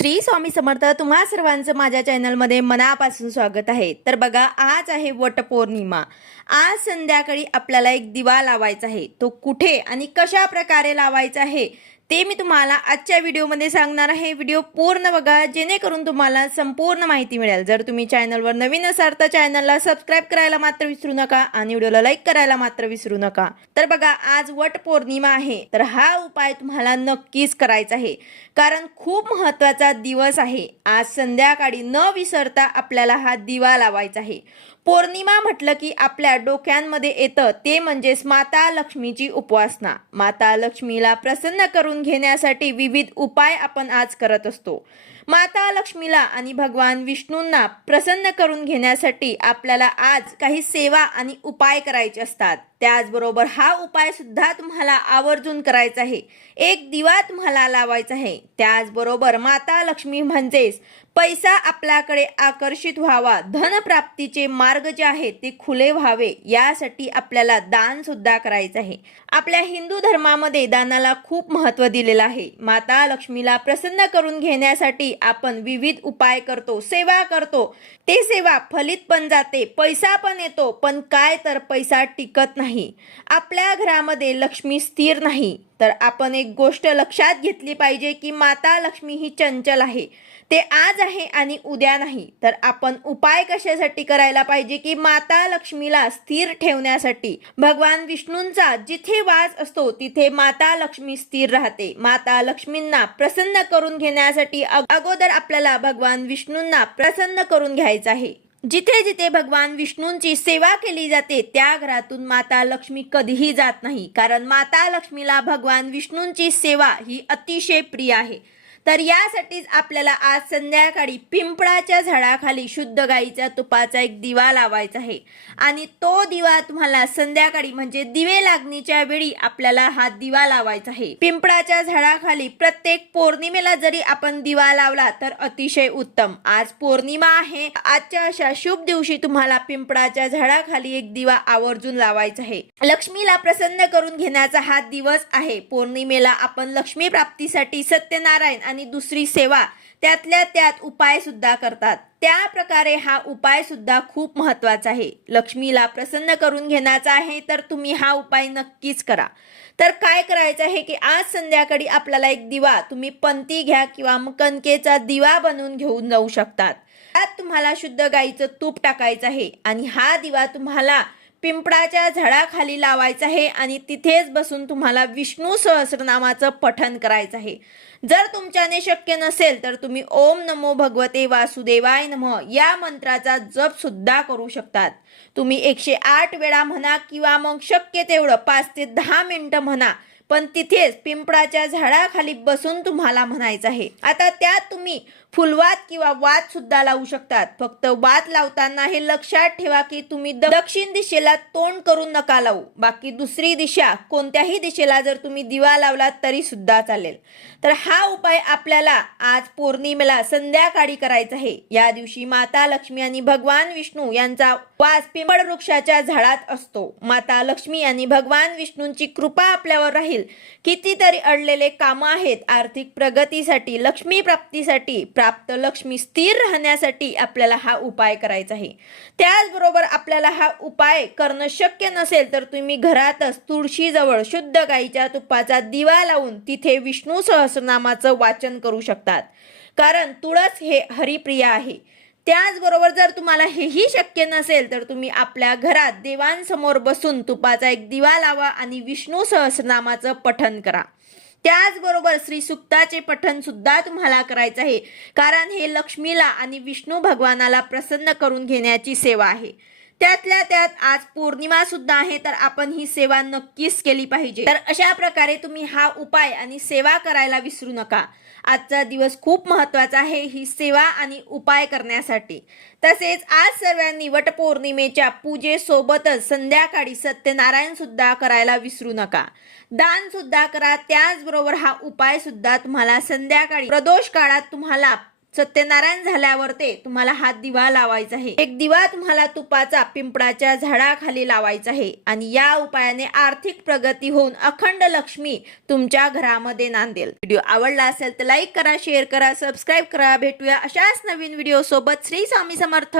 श्री स्वामी समर्थ तुम्हा सर्वांचं माझ्या चॅनलमध्ये मनापासून स्वागत आहे. तर बघा आज आहे वटपौर्णिमा. आज संध्याकाळी आपल्याला एक दिवा लावायचा आहे. तो कुठे आणि कशा प्रकारे लावायचा आहे? ते मी तुम्हाला आजच्या व्हिडिओमध्ये सांगणार आहे. व्हिडिओ पूर्ण बघा जेणेकरून तुम्हाला संपूर्ण माहिती मिळेल. जर तुम्ही चॅनलवर नवीन असाल तर चॅनलला सबस्क्राईब करायला मात्र विसरू नका आणि व्हिडिओला लाईक करायला मात्र विसरू नका. तर बघा आज वट पौर्णिमा आहे. तर हा उपाय तुम्हाला नक्कीच करायचा आहे. कारण खूप महत्त्वाचा दिवस आहे. आज संध्याकाळी न विसरता आपल्याला हा दिवा लावायचा आहे. पौर्णिमा म्हटलं की आपल्या डोक्यांमध्ये येतं ते म्हणजेच माता लक्ष्मीची उपासना. माता लक्ष्मीला प्रसन्न करून घेण्यासाठी विविध उपाय आपण आज करत असतो. माता लक्ष्मीला आणि भगवान विष्णूंना प्रसन्न करून घेण्यासाठी आपल्याला आज काही सेवा आणि उपाय करायचे असतात. त्याचबरोबर हा उपाय सुद्धा तुम्हाला आवर्जून करायचा आहे. एक दिवा तुम्हाला लावायचा आहे. त्याचबरोबर माता लक्ष्मी म्हणजेच पैसा आपल्याकडे आकर्षित व्हावा धनप्राप्तीचे मार्ग जे आहेत ते खुले व्हावे यासाठी आपल्याला दान सुद्धा करायचं आहे. आपल्या हिंदू धर्मामध्ये दानाला खूप महत्त्व दिलेलं आहे. माता लक्ष्मीला प्रसन्न करून घेण्यासाठी आपण विविध उपाय करतो सेवा करतो. ते सेवा फलित पण जाते पैसा पण येतो पण काय तर पैसा टिकत नाही. आपल्या घरामध्ये लक्ष्मी स्थिर नाही. तर आपण एक गोष्ट लक्षात घेतली पाहिजे की माता लक्ष्मी ही चंचल आहे. ते आज आहे आणि उद्या नाही. तर आपण उपाय कशासाठी करायला पाहिजे की माता लक्ष्मीला स्थिर ठेवण्यासाठी? भगवान विष्णूंचा जिथे वास असतो तिथे माता लक्ष्मी स्थिर राहते. माता लक्ष्मींना प्रसन्न करून घेण्यासाठी अगोदर आपल्याला भगवान विष्णूंना प्रसन्न करून घ्यायचं आहे. जिथे जिथे भगवान विष्णूंची सेवा केली जाते त्या घरातून माता लक्ष्मी कधीही जात नाही. कारण माता लक्ष्मीला भगवान विष्णूंची सेवा ही अतिशय प्रिय आहे. तर यासाठीच आपल्याला आज संध्याकाळी पिंपळाच्या झाडाखाली शुद्ध गाईच्या तुपाचा एक दिवा लावायचा आहे. आणि तो दिवा तुम्हाला संध्याकाळी म्हणजे दिवे लागणीच्या वेळी आपल्याला हा दिवा लावायचा आहे. पिंपळाच्या झाडाखाली प्रत्येक पौर्णिमेला जरी आपण दिवा लावला तर अतिशय उत्तम. आज पौर्णिमा आहे. आजच्या अशा शुभ दिवशी तुम्हाला पिंपळाच्या झाडाखाली एक दिवा आवर्जून लावायचा आहे. लक्ष्मीला प्रसन्न करून घेण्याचा हा दिवस आहे. पौर्णिमेला आपण लक्ष्मी प्राप्तीसाठी सत्यनारायण आणि दुसरी सेवा त्यातल्या त्यात उपाय सुद्धा करतात. त्या प्रकारे हा उपाय सुद्धा खूप महत्त्वाचा आहे. लक्ष्मीला प्रसन्न करून घेण्याचा आहे तर तुम्ही हा उपाय नक्कीच करा. तर काय करायचं आहे की आज संध्याकाळी आपल्याला एक दिवा तुम्ही पंती घ्या किंवा मग कणकेचा दिवा बनवून घेऊन जाऊ शकतात. त्यात तुम्हाला शुद्ध गाईचं तूप टाकायचं आहे आणि हा दिवा तुम्हाला पिंपळाच्या झाडाखाली लावायचं आहे आणि तिथेच बसून तुम्हाला विष्णू सहस्रनामाचं पठन करायचं आहे. जर तुमच्याने शक्य नसेल तर तुम्ही ओम नमो भगवते वासुदेवाय नम या मंत्राचा जप सुद्धा करू शकतात. तुम्ही एकशे आठ वेळा म्हणा किंवा मग शक्य तेवढं पाच ते दहा मिनटं म्हणा पण तिथेच पिंपळाच्या झाडाखाली बसून तुम्हाला म्हणायचं आहे. आता त्यात तुम्ही फुलवात किंवा वात सुद्धा लावू शकतात. फक्त वात लावताना हे लक्षात ठेवा की तुम्ही दक्षिण दिशेला तोंड करून नका लावू. बाकी दुसरी दिशा कोणत्याही दिशेला जर तुम्ही दिवा लावलात तरी सुद्धा चालेल. तर हा उपाय आपल्याला आज पौर्णिमेला संध्याकाळी करायचा आहे. या दिवशी माता लक्ष्मी आणि भगवान विष्णू यांचा वास पिंपळ वृक्षाच्या झाडात असतो. माता लक्ष्मी आणि भगवान विष्णूंची कृपा आपल्यावर राहील. कितीतरी अडलेले कामं आहेत. आर्थिक प्रगतीसाठी लक्ष्मी प्राप्तीसाठी प्राप्त लक्ष्मी स्थिर राहण्यासाठी आपल्याला हा उपाय करायचा आहे. त्याचबरोबर आपल्याला हा उपाय करणं शक्य नसेल तर तुम्ही घरातच तुळशीजवळ शुद्ध गाईच्या तुपाचा दिवा लावून तिथे विष्णू सहस्रनामाचं वाचन करू शकतात. कारण तुळस हे हरिप्रिय आहे. त्याचबरोबर जर तुम्हाला हेही शक्य नसेल तर तुम्ही आपल्या घरात देवांसमोर बसून तुपाचा एक दिवा लावा आणि विष्णू सहस्रनामाचं पठन करा. त्याचबरोबर श्री सुक्ताचे पठन सुद्धा तुम्हाला करायचं आहे. कारण हे लक्ष्मीला आणि विष्णू भगवानाला प्रसन्न करून घेण्याची सेवा आहे. त्यातल्या त्यात आज पौर्णिमा सुद्धा आहे तर आपण ही सेवा नक्कीच केली पाहिजे. तर अशा प्रकारे तुम्ही हा उपाय आणि सेवा करायला विसरू नका. आजचा दिवस खूप महत्त्वाचा आहे ही सेवा आणि उपाय करण्यासाठी. तसेच आज सर्वांनी वटपौर्णिमेच्या पूजेसोबतच संध्याकाळी सत्यनारायण सुद्धा करायला विसरू नका. दान सुद्धा करा त्याचबरोबर हा उपाय सुद्धा तुम्हाला संध्याकाळी प्रदोष काळात तुम्हाला सत्यनारायण झाल्यावर ते तुम्हाला हा दिवा लावायचा आहे. एक दिवा तुम्हाला तुपाचा पिंपळाच्या झाडाखाली लावायचा आहे. आणि या उपायाने आर्थिक प्रगती होऊन अखंड लक्ष्मी तुमच्या घरामध्ये नांदेल. व्हिडिओ आवडला असेल तर लाईक करा शेअर करा सबस्क्राईब करा. भेटूया अशाच नवीन व्हिडिओ सोबत. श्री स्वामी समर्थ.